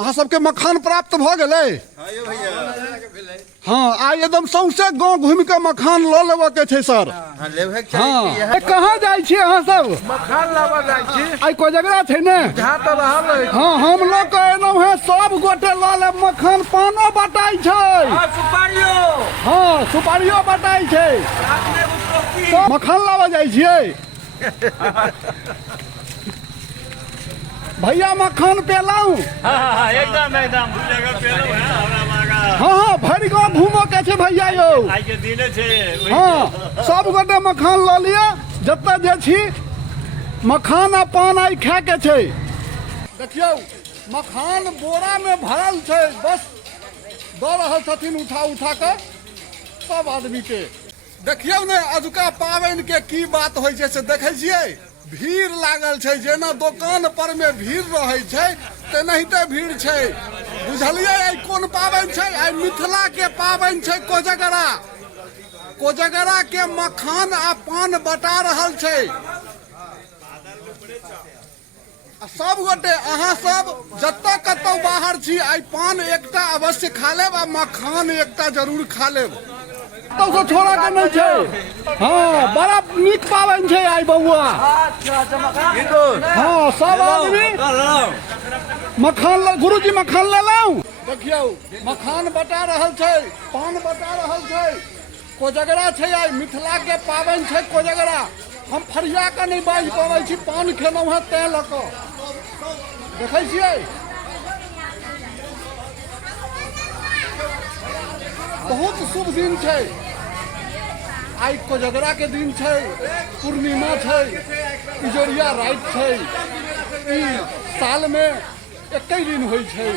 अहाँ सबके मखान प्राप्त भ गेलै? हाँ, आई एकदम सौंसे गाँव घूम के मखान ल लेबे के छै सर। हाँ, कहाँ जाइ छी अहाँ सब? मखान लाबा जाइ छी। आई कोजगरा छै ने? जहाँ तो रहल। हाँ, हम लोग कहलहुँ हैं सब गोटे ल लेब मखान। पानो बटाई छै। सुपारियो। हाँ, सुपारियो बटाई छै। मखान लाबा जाइ छियै? भैया मखान पेलाऊं? एकदम एकदम हाँ, भरि गाँव घूमो के छै भैया यौ। आई के दिने छै। हाँ, सब गोटे मखान ल लिया। जतऽ जे छी मखान आ पान आई खाए के छै। देखियौ मखान बोरा में भरल छै, बस दऽ रहल छथिन उठा उठा के सब आदमी के। देखियौ ने अजुका पाबनि के की बात होइ छै से देखै छियै। भीड़ लागल छै, जेना दुकान पर में भीड़ रहे छै तेनाहिते भीड़ छै। बुझलियै आई कोन पाबनि छै? आई मिथिला के पाबनि छै कोजगरा। कोजगरा के मखान आ पान बटा रहल छै। सब गोटे अहाँ सब जतऽ कतौ बाहर छी आई पान एकटा अवश्य खा लेब आ मखान एकटा जरूर खा लेब। तो छोड़ा के नहीं छै। हाँ, बड़ा नीक पाबनि छै आई बउआ। हाँ, सब आदमी मखान गुरुजी मखान ले लाऊं। देखियौ मखान बटा रहल छै, पान बटा रहल छै। कोजगरा छै आई, मिथिला के पाबनि छै कोजगरा। हम फरिया के नहीं बाज पाबै छी, पान खेलौं हैं तैं लऽ कऽ। देखै छियै बहुत शुभ दिन छै आई, कोजगरा के दिन छै, पूर्णिमा छै, इजोरिया राति छै। ई साल में एक दिन होइ छै।